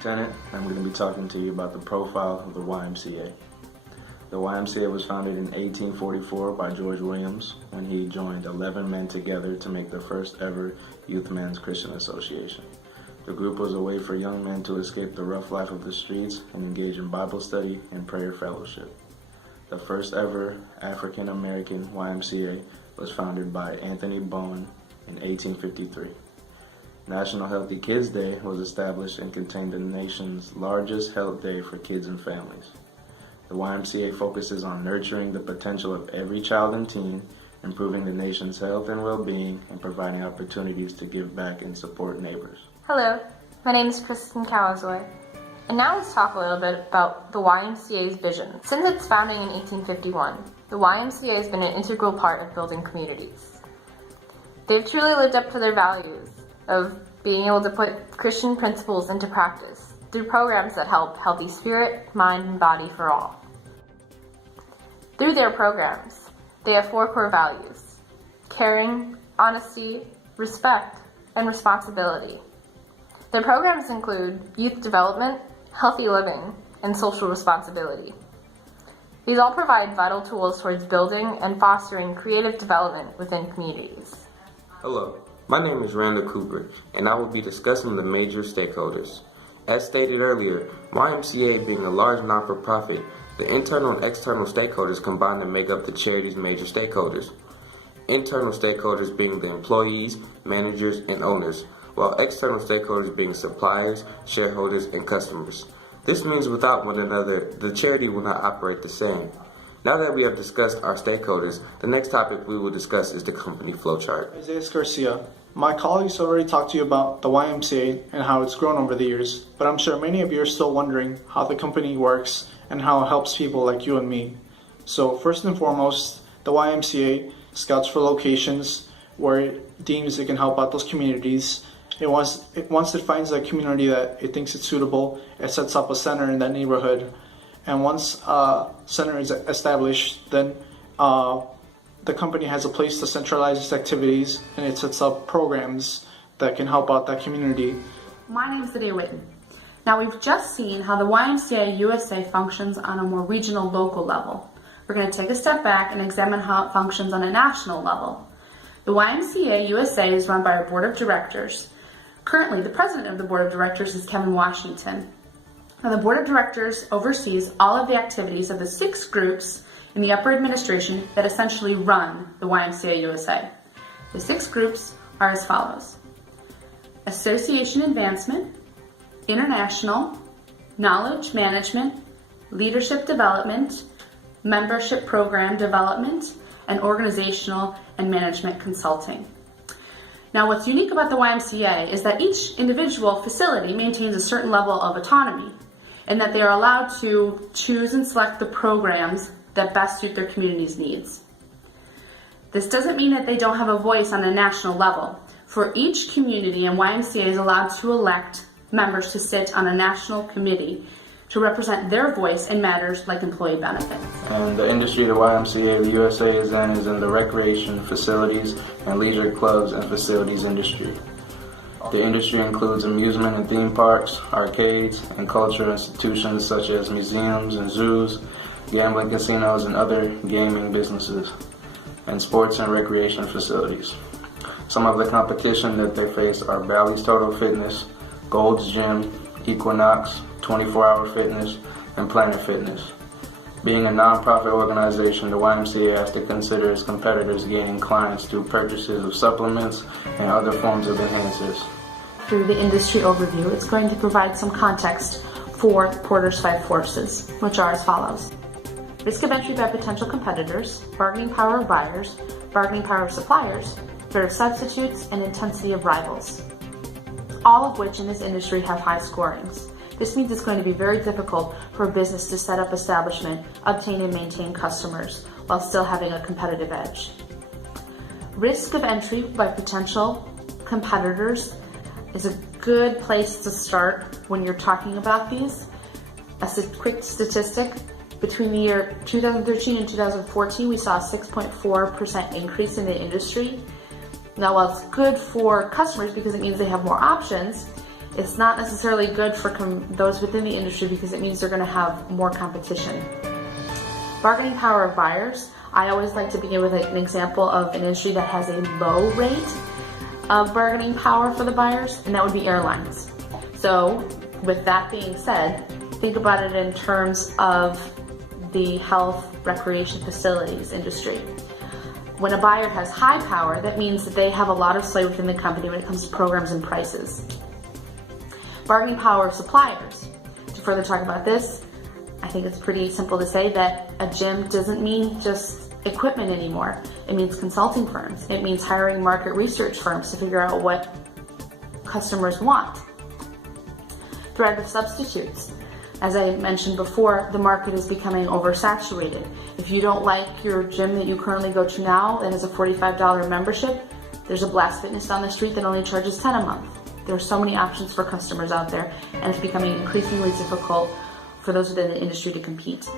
Lieutenant. I'm going to be talking to you about the profile of the YMCA. The YMCA was founded in 1844 by George Williams when he joined 11 men together to make the first ever Youth Men's Christian Association. The group was a way for young men to escape the rough life of the streets and engage in Bible study and prayer fellowship. The first ever African American YMCA was founded by Anthony Bowen in 1853. National Healthy Kids Day was established and contained the nation's largest health day for kids and families. The YMCA focuses on nurturing the potential of every child and teen, improving the nation's health and well-being, and providing opportunities to give back and support neighbors. Hello, my name is Kristen Kawazoy, and now let's talk a little bit about the YMCA's vision. Since its founding in 1851, the YMCA has been an integral part of building communities. They've truly lived up to their values of being able to put Christian principles into practice through programs that help healthy spirit, mind, and body for all. Through their programs, they have 4 core values: caring, honesty, respect, and responsibility. Their programs include youth development, healthy living, and social responsibility. These all provide vital tools towards building and fostering creative development within communities. Hello, my name is Randall Cooper, and I will be discussing the major stakeholders. As stated earlier, YMCA being a large non-for-profit, the internal and external stakeholders combine to make up the charity's major stakeholders. Internal stakeholders being the employees, managers, and owners, while external stakeholders being suppliers, shareholders, and customers. This means without one another, the charity will not operate the same. Now that we have discussed our stakeholders, the next topic we will discuss is the company flowchart. Isaiah Garcia. My colleagues already talked to you about the YMCA and how it's grown over the years, but I'm sure many of you are still wondering how the company works and how it helps people like you and me. So first and foremost, the YMCA scouts for locations where it deems it can help out those communities. Once it finds a community that it thinks is suitable, it sets up a center in that neighborhood. And once a center is established, then the company has a place to centralize its activities, and it sets up programs that can help out that community. My name is Lydia Witten. Now, we've just seen how the YMCA USA functions on a more regional, local level. We're going to take a step back and examine how it functions on a national level. The YMCA USA is run by a board of directors. Currently, the president of the board of directors is Kevin Washington. Now, the board of directors oversees all of the activities of the 6 groups in the upper administration that essentially run the YMCA USA. The 6 groups are as follows: Association Advancement, International, Knowledge Management, Leadership Development, Membership Program Development, and Organizational and Management Consulting. Now, what's unique about the YMCA is that each individual facility maintains a certain level of autonomy, and that they are allowed to choose and select the programs that best suit their community's needs. This doesn't mean that they don't have a voice on a national level. For each community, and YMCA is allowed to elect members to sit on a national committee to represent their voice in matters like employee benefits. And the industry the YMCA the USA is in the recreation, facilities, and leisure clubs and facilities industry. The industry includes amusement and theme parks, arcades, and cultural institutions such as museums and zoos, gambling casinos, and other gaming businesses, and sports and recreation facilities. Some of the competition that they face are Bally's Total Fitness, Gold's Gym, Equinox, 24-Hour Fitness, and Planet Fitness. Being a non-profit organization, the YMCA has to consider its competitors gaining clients through purchases of supplements and other forms of enhancers. Through the industry overview, it's going to provide some context for Porter's 5 forces, which are as follows: risk of entry by potential competitors, bargaining power of buyers, bargaining power of suppliers, fear of substitutes, and intensity of rivals. All of which in this industry have high scorings. This means it's going to be very difficult for a business to set up establishment, obtain and maintain customers, while still having a competitive edge. Risk of entry by potential competitors is a good place to start when you're talking about these. As a quick statistic, between the year 2013 and 2014, we saw a 6.4% increase in the industry. Now, while it's good for customers because it means they have more options, It's not necessarily good for those within the industry because it means they're going to have more competition. Bargaining power of buyers. I always like to begin with an example of an industry that has a low rate of bargaining power for the buyers, and that would be airlines. So with that being said, think about it in terms of the health, recreation facilities industry. When a buyer has high power, that means that they have a lot of sway within the company when it comes to programs and prices. Bargaining power of suppliers. To further talk about this, I think it's pretty simple to say that a gym doesn't mean just equipment anymore. It means consulting firms. It means hiring market research firms to figure out what customers want. Threat of substitutes. As I mentioned before, the market is becoming oversaturated. If you don't like your gym that you currently go to now that has a $45 membership, there's a Blast Fitness down the street that only charges $10 a month. There are so many options for customers out there, and it's becoming increasingly difficult for those within the industry to compete.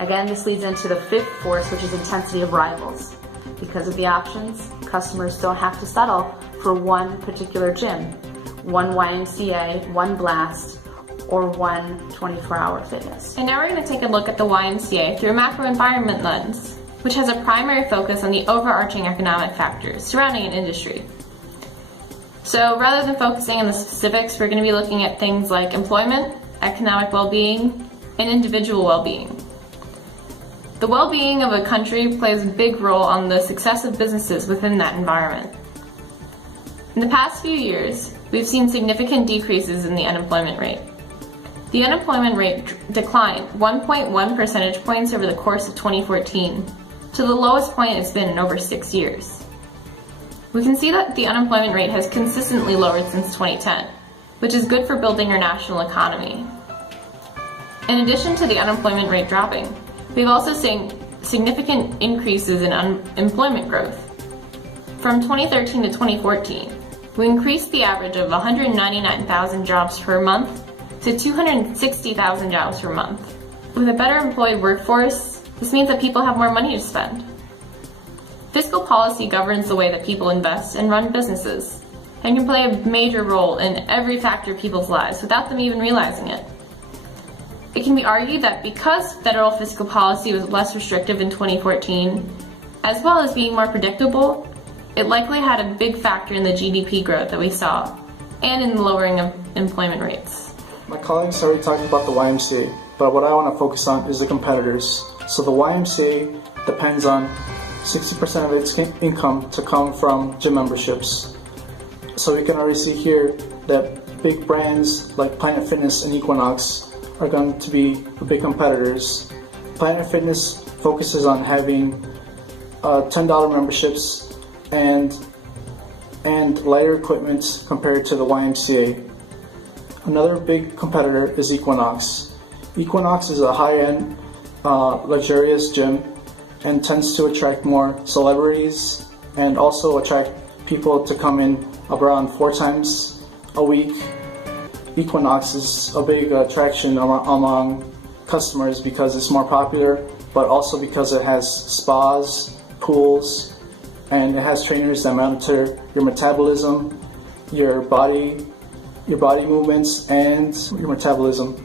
Again, this leads into the fifth force, which is intensity of rivals. Because of the options, customers don't have to settle for one particular gym, one YMCA, one Blast, or one 24-hour fitness. And now we're going to take a look at the YMCA through a macro environment lens, which has a primary focus on the overarching economic factors surrounding an industry. So rather than focusing on the specifics, we're going to be looking at things like employment, economic well-being, and individual well-being. The well-being of a country plays a big role on the success of businesses within that environment. In the past few years, we've seen significant decreases in the unemployment rate. The unemployment rate declined 1.1 percentage points over the course of 2014 to the lowest point it's been in over 6 years. We can see that the unemployment rate has consistently lowered since 2010, which is good for building our national economy. In addition to the unemployment rate dropping, we've also seen significant increases in employment growth. From 2013 to 2014, we increased the average of 199,000 jobs per month to 260,000 jobs per month. With a better employed workforce, this means that people have more money to spend. Fiscal policy governs the way that people invest and run businesses, and can play a major role in every factor of people's lives without them even realizing it. It can be argued that because federal fiscal policy was less restrictive in 2014, as well as being more predictable, it likely had a big factor in the GDP growth that we saw, and in the lowering of employment rates. My colleagues already talked about the YMCA, but what I want to focus on is the competitors. So the YMCA depends on 60% of its income to come from gym memberships. So we can already see here that big brands like Planet Fitness and Equinox are going to be the big competitors. Planet Fitness focuses on having $10 memberships and lighter equipment compared to the YMCA. Another big competitor is Equinox. Equinox is a high-end, luxurious gym and tends to attract more celebrities and also attract people to come in around 4 times a week. Equinox is a big attraction among customers because it's more popular, but also because it has spas, pools, and it has trainers that monitor your metabolism, your body movements, and your metabolism.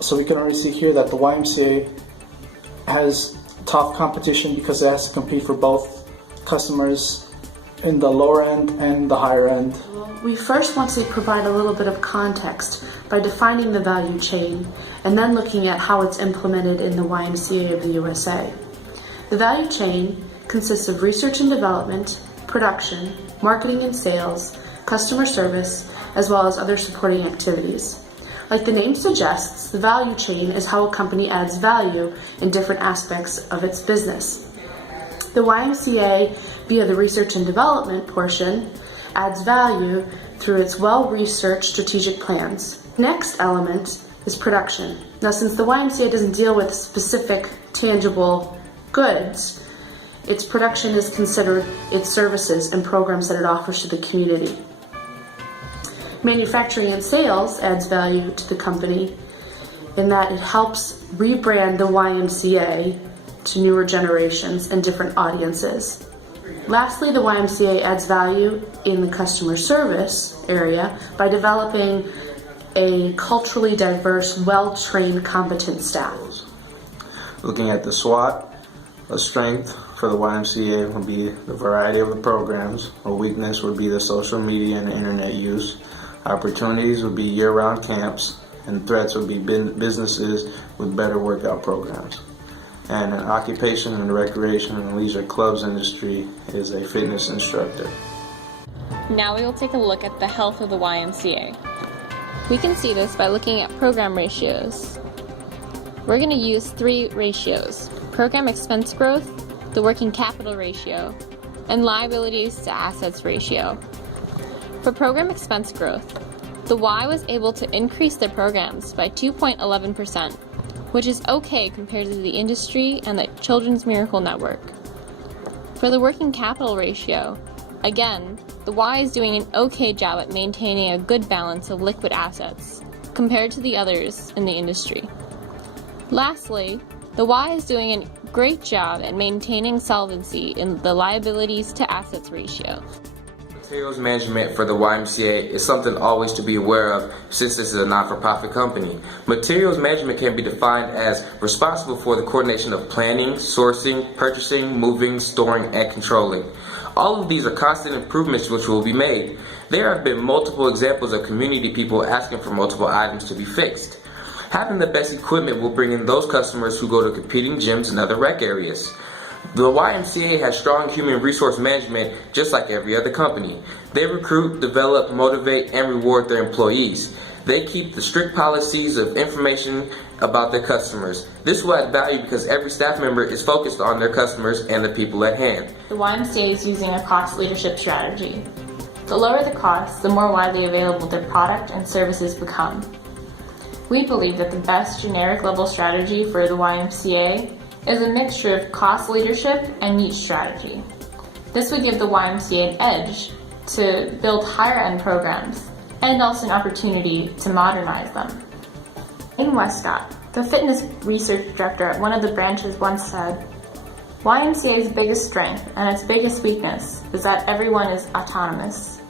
So we can already see here that the YMCA has tough competition because it has to compete for both customers in the lower end and the higher end. We first want to provide a little bit of context by defining the value chain and then looking at how it's implemented in the YMCA of the USA. The value chain consists of research and development, production, marketing and sales, customer service, as well as other supporting activities. Like the name suggests, the value chain is how a company adds value in different aspects of its business. The YMCA, via the research and development portion, adds value through its well-researched strategic plans. Next element is production. Now, since the YMCA doesn't deal with specific tangible goods, its production is considered its services and programs that it offers to the community. Manufacturing and sales adds value to the company in that it helps rebrand the YMCA to newer generations and different audiences. Lastly, the YMCA adds value in the customer service area by developing a culturally diverse, well-trained, competent staff. Looking at the SWOT, a strength for the YMCA would be the variety of the programs. A weakness would be the social media and internet use. Opportunities would be year-round camps, and threats would be businesses with better workout programs. And an occupation and recreation and leisure clubs industry is a fitness instructor. Now we will take a look at the health of the YMCA. We can see this by looking at program ratios. We're going to use 3 ratios: program expense growth, the working capital ratio, and liabilities to assets ratio. For program expense growth, the Y was able to increase their programs by 2.11%, which is okay compared to the industry and the Children's Miracle Network. For the working capital ratio, again, the Y is doing an okay job at maintaining a good balance of liquid assets compared to the others in the industry. Lastly, the Y is doing a great job at maintaining solvency in the liabilities to assets ratio. Materials management for the YMCA is something always to be aware of since this is a not-for-profit company. Materials management can be defined as responsible for the coordination of planning, sourcing, purchasing, moving, storing, and controlling. All of these are constant improvements which will be made. There have been multiple examples of community people asking for multiple items to be fixed. Having the best equipment will bring in those customers who go to competing gyms and other rec areas. The YMCA has strong human resource management just like every other company. They recruit, develop, motivate, and reward their employees. They keep the strict policies of information about their customers. This will add value because every staff member is focused on their customers and the people at hand. The YMCA is using a cost leadership strategy. The lower the cost, the more widely available their product and services become. We believe that the best generic level strategy for the YMCA is a mixture of cost leadership and niche strategy. This would give the YMCA an edge to build higher end programs and also an opportunity to modernize them. In Westcott, the fitness research director at one of the branches once said, YMCA's biggest strength and its biggest weakness is that everyone is autonomous.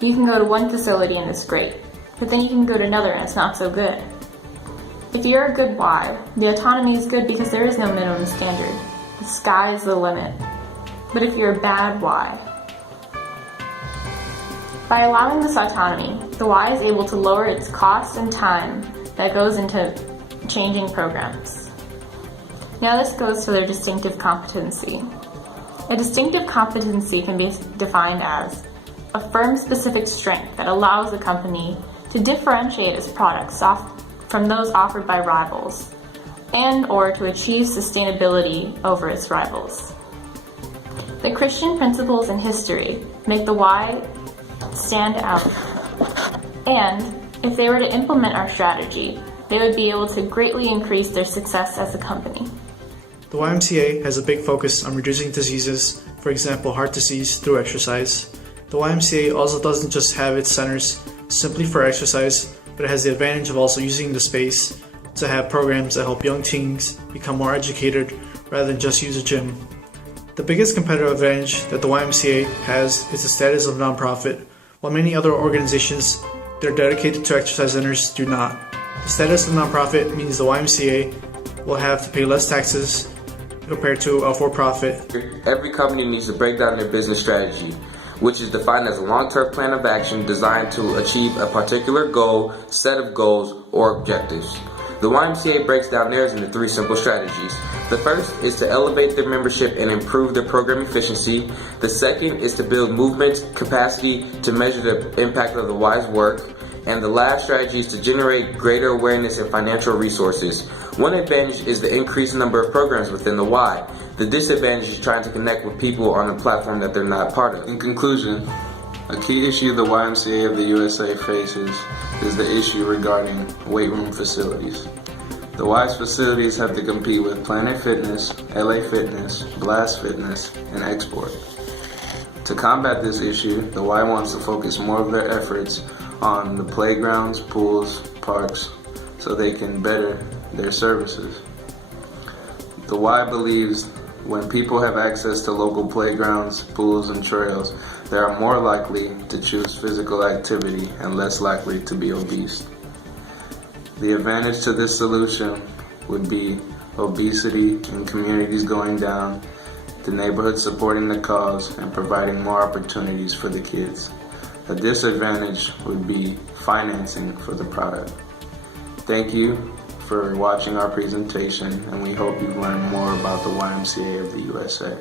You can go to one facility and it's great, but then you can go to another and it's not so good. If you're a good Y, the autonomy is good because there is no minimum standard. The sky is the limit. But if you're a bad Y, by allowing this autonomy, the Y is able to lower its cost and time that goes into changing programs. Now this goes to their distinctive competency. A distinctive competency can be defined as a firm-specific strength that allows a company to differentiate its products from those offered by rivals, and or to achieve sustainability over its rivals. The Christian principles and history make the Y stand out, and if they were to implement our strategy, they would be able to greatly increase their success as a company. The YMCA has a big focus on reducing diseases, for example heart disease, through exercise. The YMCA also doesn't just have its centers simply for exercise, but it has the advantage of also using the space to have programs that help young teens become more educated rather than just use a gym. The biggest competitive advantage that the YMCA has is the status of nonprofit, while many other organizations that are dedicated to exercise centers do not. The status of nonprofit means the YMCA will have to pay less taxes compared to a for-profit. Every company needs to break down their business strategy, which is defined as a long-term plan of action designed to achieve a particular goal, set of goals, or objectives. The YMCA breaks down theirs into 3 simple strategies. The first is to elevate their membership and improve their program efficiency. The second is to build movement capacity to measure the impact of the Y's work. And the last strategy is to generate greater awareness and financial resources. One advantage is the increased number of programs within the Y. The disadvantage is trying to connect with people on a platform that they're not part of. In conclusion, a key issue the YMCA of the USA faces is the issue regarding weight room facilities. The Y's facilities have to compete with Planet Fitness, LA Fitness, Blast Fitness, and Export. To combat this issue, the Y wants to focus more of their efforts on the playgrounds, pools, parks, so they can better their services. The Y believes when people have access to local playgrounds, pools, and trails, they are more likely to choose physical activity and less likely to be obese. The advantage to this solution would be obesity in communities going down, the neighborhood supporting the cause, and providing more opportunities for the kids. A disadvantage would be financing for the product. Thank you for watching our presentation, and we hope you've learned more about the YMCA of the USA.